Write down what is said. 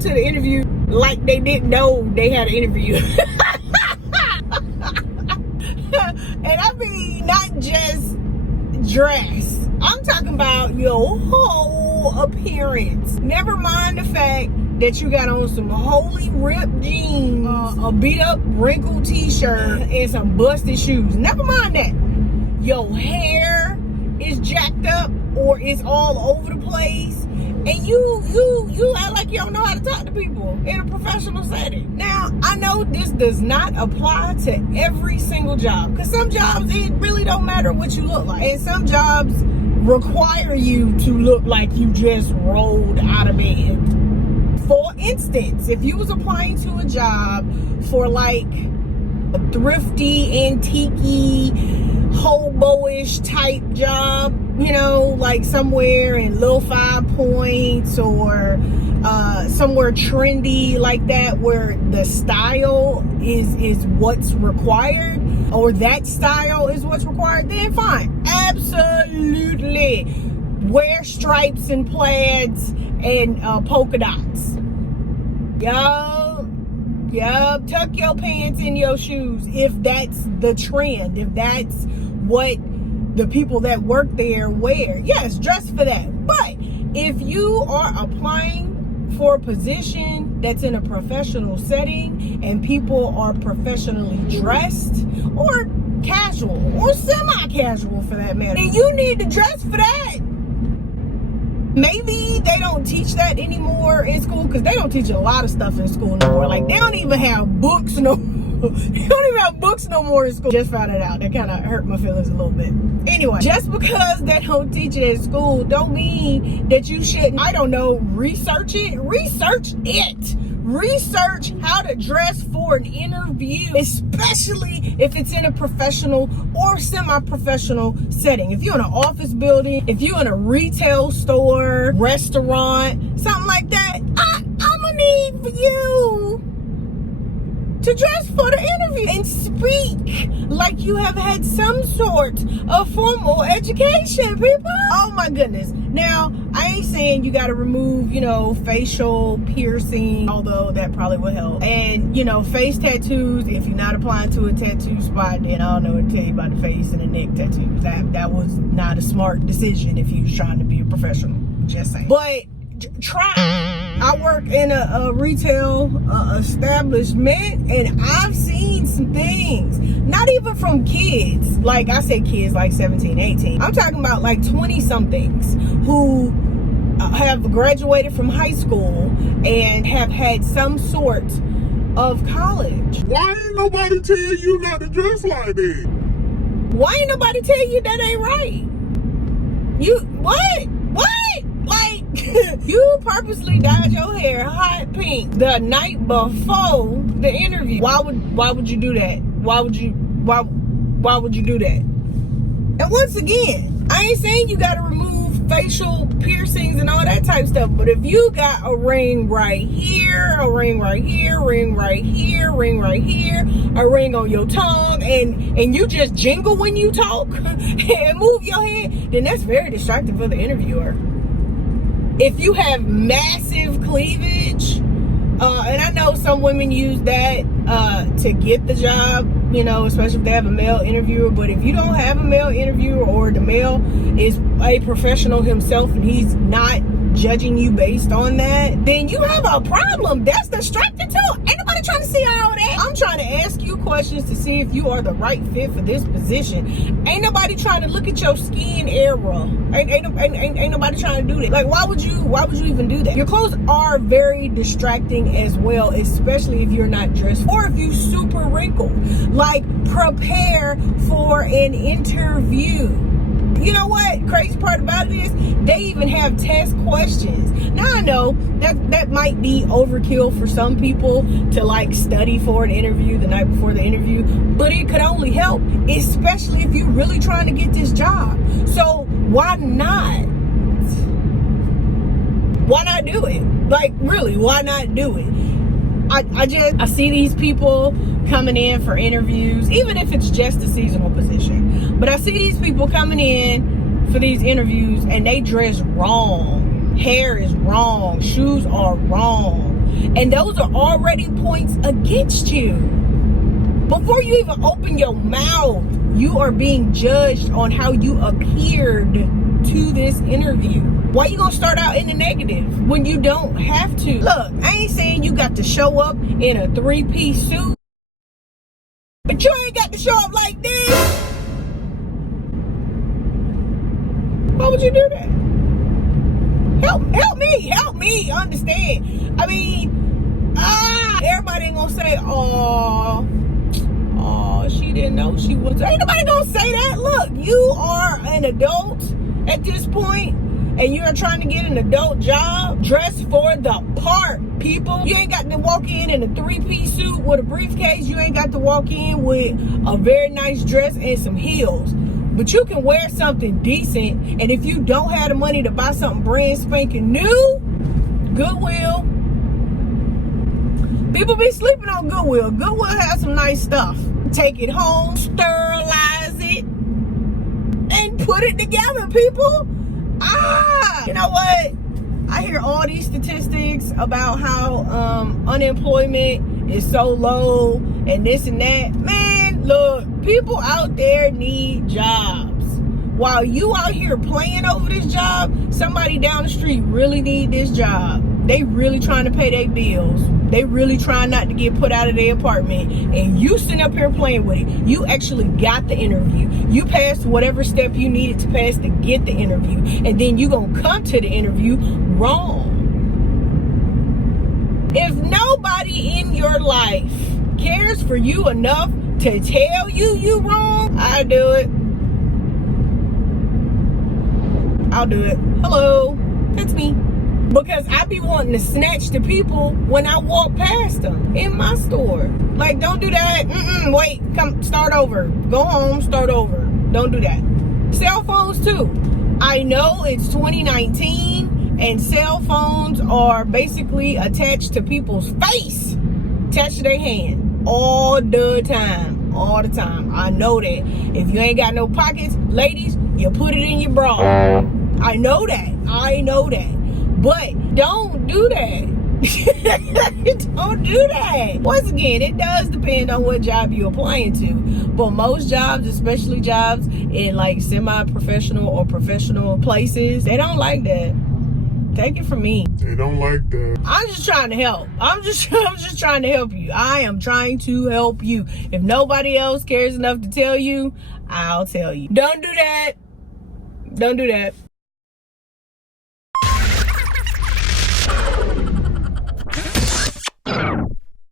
to the interview like they didn't know they had an interview. And I mean, not just dress. I'm talking about your whole appearance. Never mind the fact that you got on some holy ripped jeans, a beat up wrinkled t-shirt, and some busted shoes. Never mind that. Your hair is jacked up or it's all over the place. And you act like you don't know how to talk to people in a professional setting. Now, I know this does not apply to every single job, because some jobs, it really don't matter what you look like. And some jobs require you to look like you just rolled out of bed. For instance, if you was applying to a job for like a thrifty, antique-y, hobo-ish type job, you know, like somewhere in Little 5 Points or somewhere trendy like that, where the style is what's required, or that style is what's required, then fine. Absolutely. Wear stripes and plaids and polka dots. Yup, tuck your pants in your shoes if that's the trend, if that's what the people that work there wear. Yes, dress for that. But if you are applying for a position that's in a professional setting and people are professionally dressed or casual or semi-casual for that matter, then you need to dress for that. Maybe they don't teach that anymore in school, because they don't teach a lot of stuff in school no more. Like, they don't even have books no more in school. Just found it out. That kind of hurt my feelings a little bit. Anyway, just because they don't teach it in school don't mean that you shouldn't, I don't know, research it. Research it. Research how to dress for an interview, especially if it's in a professional or semi-professional setting. If you're in an office building, if you're in a retail store, restaurant, something like that, I'm gonna need for you to dress for the interview and speak like you have had some sort of formal education, people. Oh my goodness. Now, I ain't saying you gotta remove, facial piercing, although that probably would help. And, face tattoos, if you're not applying to a tattoo spot, then I don't know what to tell you about the face and the neck tattoos. That was not a smart decision if you was trying to be a professional. Just saying. But try. I work in a retail establishment, and I've seen some things, not even from kids. Like, I say kids like 17, 18. I'm talking about like 20 somethings who have graduated from high school and have had some sort of college. Why ain't nobody tell you not to dress like that? Why ain't nobody tell you that ain't right? What? Like, you purposely dyed your hair hot pink the night before the interview. Why would you do that? Why would you do that? And once again, I ain't saying you gotta remove facial piercings and all that type of stuff, but if you got a ring right here, a ring right here, ring right here, ring right here, a ring on your tongue, and you just jingle when you talk and move your head, then that's very distracting for the interviewer. If you have massive cleavage, and I know some women use that to get the job, especially if they have a male interviewer, but if you don't have a male interviewer, or the male is a professional himself and he's not judging you based on that, then you have a problem. That's distracting too. Ain't nobody trying to see all that. I'm trying to ask you questions to see if you are the right fit for this position. Ain't nobody trying to look at your skin era. Ain't nobody trying to do that. Like, why would you even do that? Your clothes are very distracting as well, especially if you're not dressed, or if you super wrinkled. Like, prepare for an interview. You know what? Crazy part about it is they even have test questions. Now, I know that might be overkill for some people to like study for an interview the night before the interview, but it could only help, especially if you're really trying to get this job. So why not? Why not do it? Like, really, why not do it? I see these people coming in for interviews, even if it's just a seasonal position. But I see these people coming in for these interviews and they dress wrong. Hair is wrong. Shoes are wrong. And those are already points against you. Before you even open your mouth, you are being judged on how you appeared to this interview. Why you gonna start out in the negative when you don't have to? Look, I ain't saying you got to show up in a 3-piece suit, but you ain't got to show up like this. Why would you do that? Help me understand. I mean, everybody ain't gonna say, oh, she didn't know she was. Ain't nobody gonna say that. Look, you are an adult at this point, and you're trying to get an adult job. Dress for the part, people. You ain't got to walk in a 3-piece suit with a briefcase. You ain't got to walk in with a very nice dress and some heels. But you can wear something decent, and if you don't have the money to buy something brand spanking new, Goodwill. People be sleeping on Goodwill. Goodwill has some nice stuff. Take it home, sterilize it, and put it together, people. You know what? I hear all these statistics about how unemployment is so low and this and that. Man, look, people out there need jobs. While you out here playing over this job, somebody down the street really need this job. They really trying to pay their bills. They really trying not to get put out of their apartment. And you sitting up here playing with it. You actually got the interview. You passed whatever step you needed to pass to get the interview. And then you gonna come to the interview wrong. If nobody in your life cares for you enough to tell you wrong, I do it. I'll do it. Hello, it's me. Because I be wanting to snatch the people when I walk past them in my store. Like, don't do that. Wait, come, start over. Go home, start over. Don't do that. Cell phones too. I know it's 2019 and cell phones are basically attached to people's face, attached to their hand all the time. All the time. I know that. If you ain't got no pockets, ladies, you put it in your bra. I know that. But don't do that. Don't do that. Once again, it does depend on what job you're applying to. But most jobs, especially jobs in like semi-professional or professional places, they don't like that. Take it from me. They don't like that. I'm just trying to help. I'm just trying to help you. I am trying to help you. If nobody else cares enough to tell you, I'll tell you. Don't do that. Don't do that.